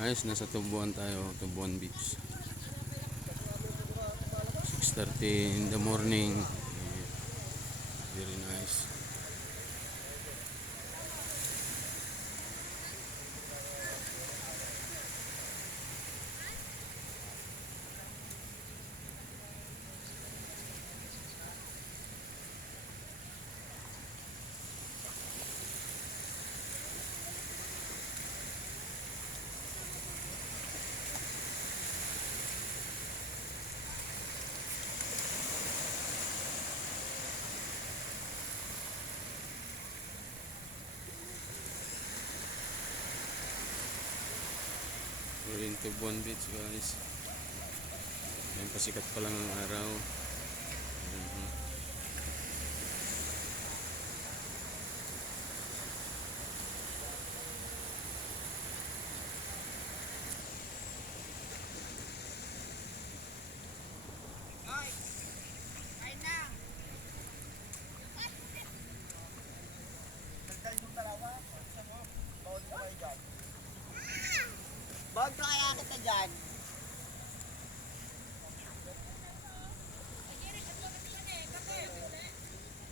Ayos, nasa Tubuan tayo, Tubuan Beach. 6:30 in the morning. Very nice. We're in Tubuan Beach, guys. Ayan, pasikat pa lang ang araw. Ayan. Bawag na kaya kita dyan.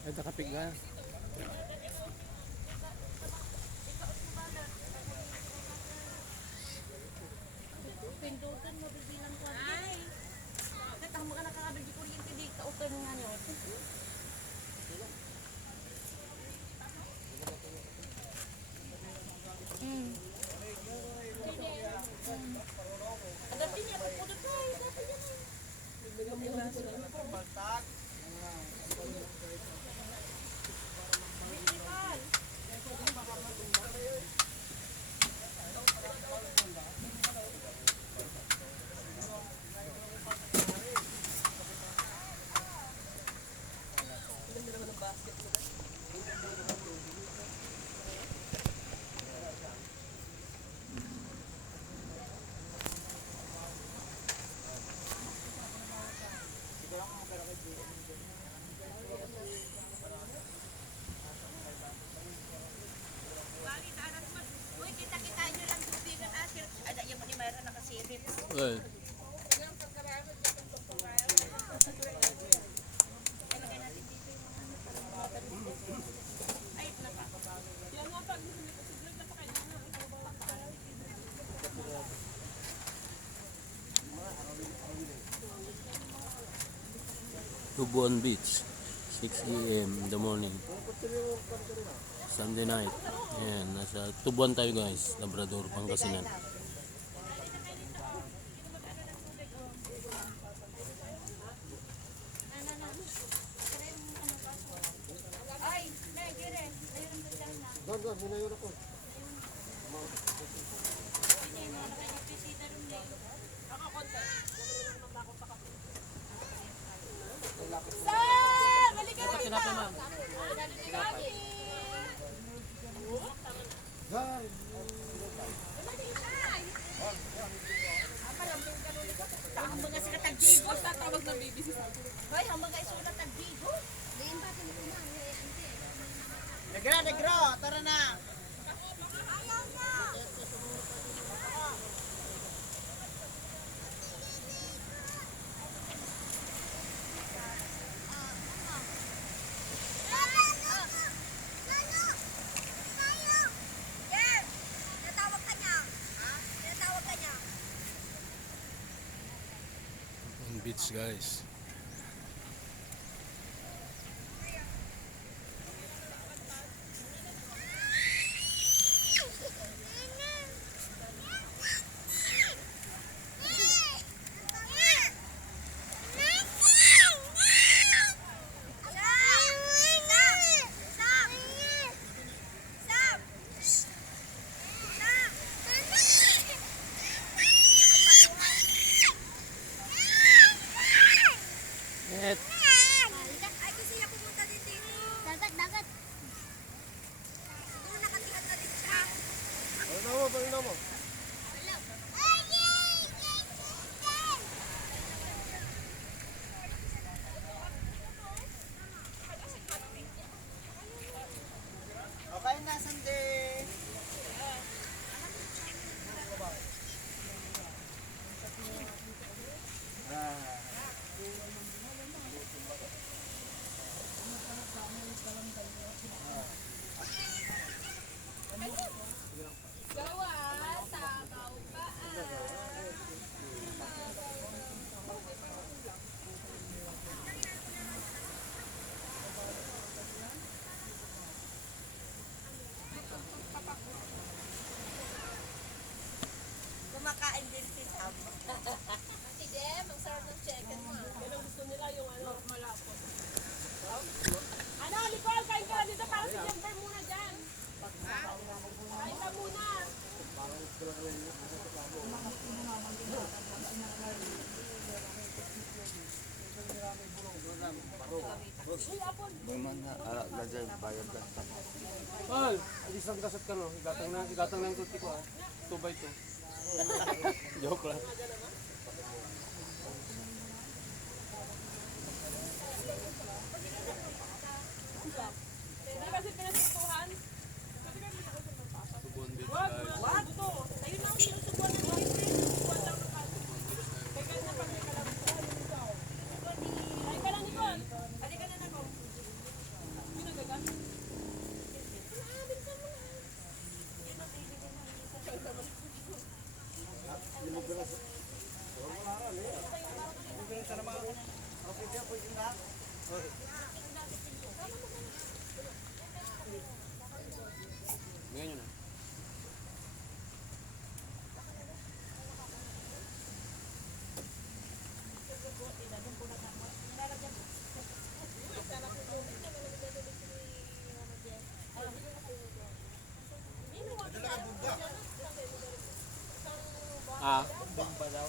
Ay, nakapig na. Pindutan mo bibilang ko. Ay. Katang mo ka nakakabig di kuryente di ka utang nga nyo. Adapin niya pagpudot ko. Adapin niya. Baltak. Uy, kita-kita nyo lang tubigan asil. Ada yung ni mayroon nakasilip. Well, Ay, naka. Yan mo pag siguro na pa kayo. Tubuan Beach, 6 AM in the morning. Sunday night. Ayan, nasa Tubuan tayo, guys. Labrador, Pangasinan. Ay, nagire. Mayroon ba dyan na? Doon, minayon ako. Sir! Balikan mo na! Lagi! Hambang nga sila tagbigo. Tatawag ng BBC sa akin. Hoy, hambang nga isulat tagbigo. Negro, negro, tara na. Tubuan Beach, guys. dyan, bayad dyan. Paul, alis lang dasat ka no. Igatang na yung tuti ko ah. 2x2. Joke lang. Hindi kasi pinasutuhan. Tubuan beach guys. Wag to. Ayun lang sinusubuan ng mga sinusubuan lang ng kaso. Teka na pag may kalam. Ay ka lang Nicole. Halika na nako. Sino gagan? Ngayon yun ah. Ah. Bomba daw.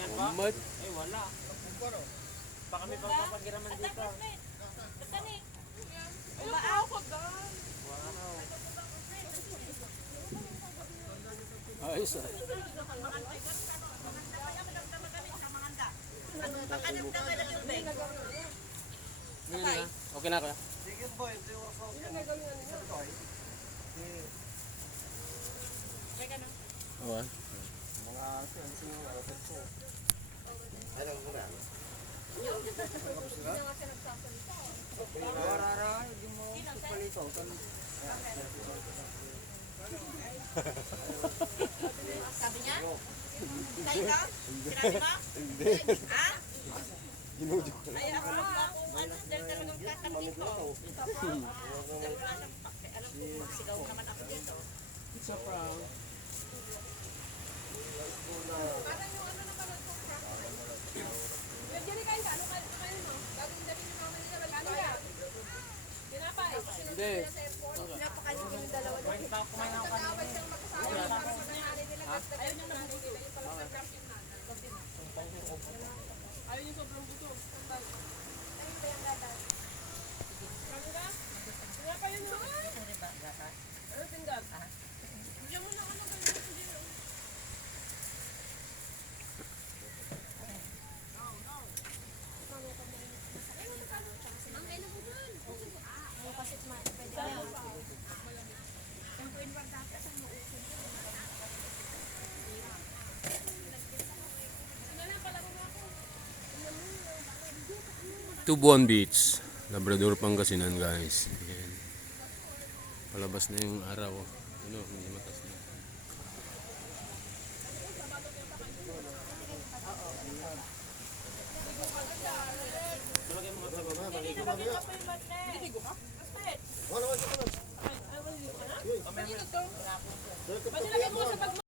Yan ba? Umad. Eh, wala. Baka may pagpapagiraman dito. Ayos ah. Ngayon na. Okay na kuya. Sige boy, ito yung workout yan. Isa to eh. Oo ah. Mga outfit ko. Ano ko na? Warara, hindi mo palito. Sabi niya? Tayo ka? Sinabi mo? Hindi. Ha? Ginudio ko. Ay ako ano, dahil talagang kakam dito. Dahil wala siyang pake. Alam ko, magsigaw naman ako dito. It's a prank. Parang yung ano na pala itong prank. Diyan kayo ka, ano kayo mo? Gagawin dami ni mama nila, wala na. Tinapay. Hindi. Pinapakain ko yung dalawa. Kumain ako kanina. Ayaw niya na buto. Ayaw niya sobrang buto. Ayun ba yung gatas? Kanga? Kaya pa yun yun. Ano pinggan? Diyan mo na ano ganyan. Tubuan Beach, Labrador, Pangasinan guys. Ayan. Palabas na yung araw. Ano, may matas na. Wala, wala, wala. Ay, ay, ay, ay, ay, ay, ay, ay, ay, ay, ay, ay, ay, ay, ay, ay,